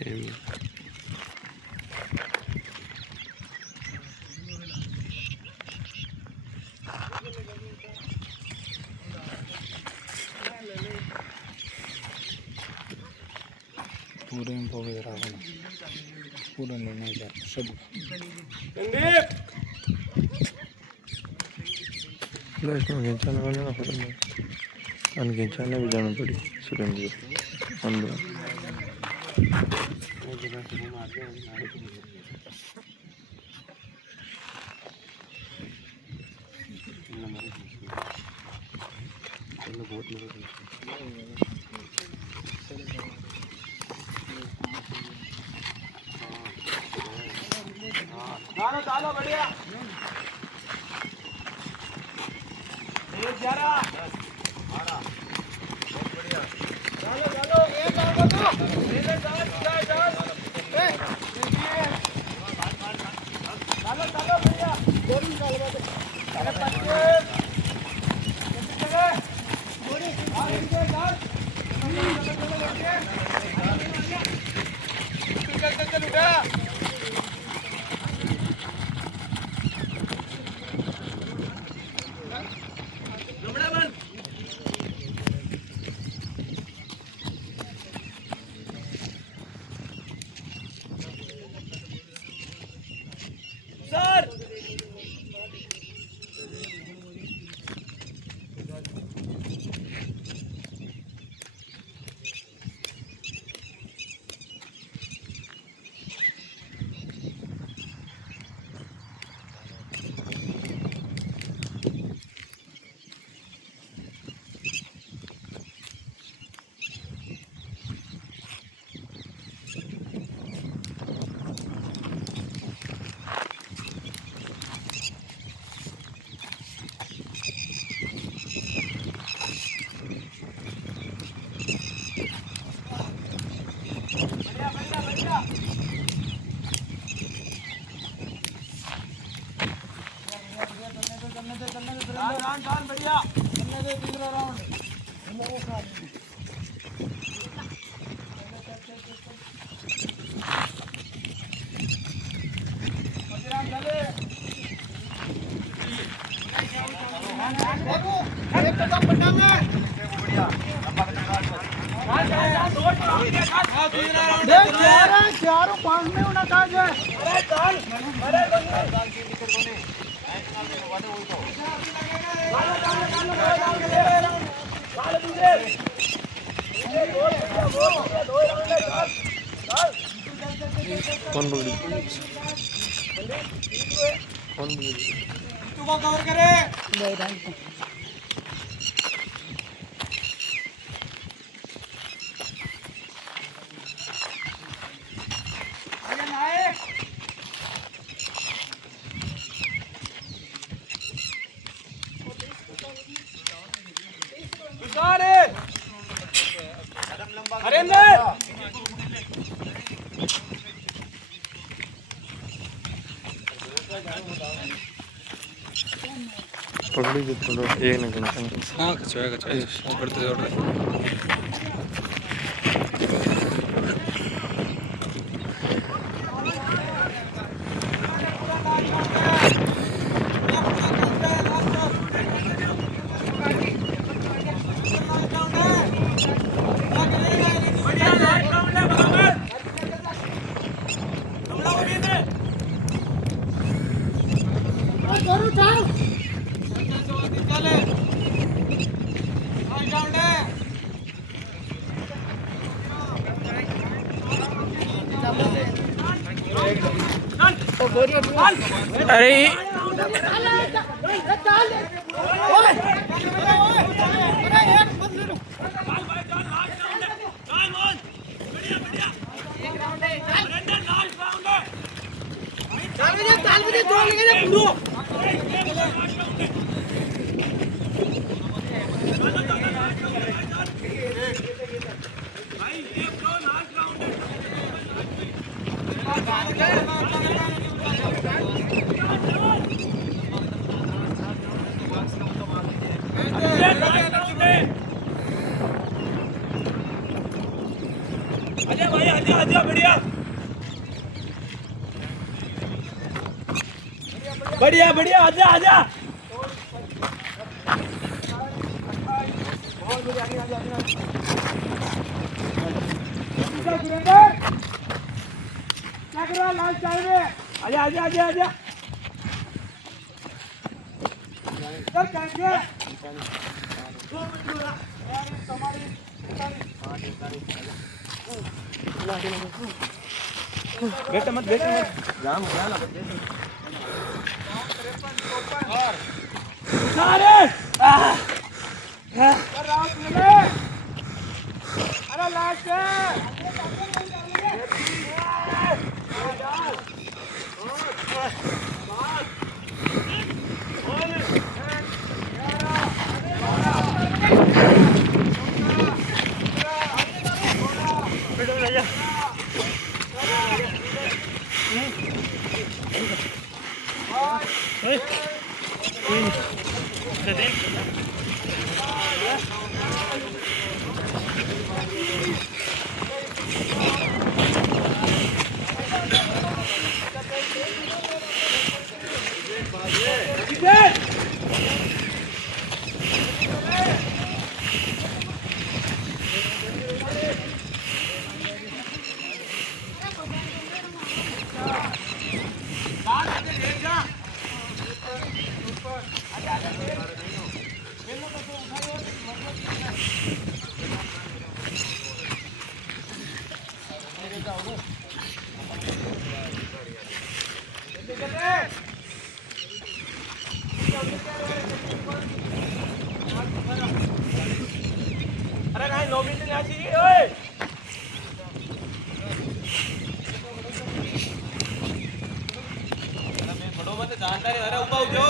सेमी पूरे में पोगे रावण पूरा निर्णय जा सब गाइस में गेंचाने वाले ना पड़े अन गेंचाने भी जाना पड़ी सुरेंद्र अंदर चालो चालो बढ़िया एक 11 बहुत बढ़िया चलो चलो एक और बतो मेरे साथ जाए जाए चलो चलो बढ़िया दोनों चल बतो अरे 25 चले बोली आ इनके साथ चल उठा राउंड बढ़िया करने दे दूसरा राउंड एक तो कम बढ़ना है बढ़िया लंबा देख चारों 5 में होना चाहिए अरे चाल अरे कौन बोल रही तू को कवर करे पकड़ी जो थोड़ा एक ना घंटा हाँ कचवाया बढ़ते दौड़ रहे अरे आजा भाई आजा आजा बढ़िया बढ़िया बढ़िया आजा आजा बहुत बढ़िया आगे आगे आगे सुरेंद्र क्या कर रहा है लास्ट टाइम में आजा आजा आजा आजा चल कैसे 2 मिनट रहा तुम्हारी बेट मत जाम जाना सारे अरे लास्ट अरे काय 9 मिनिट याची ओय अरे मैं बड़ो मत जानता रे अरे उभा हो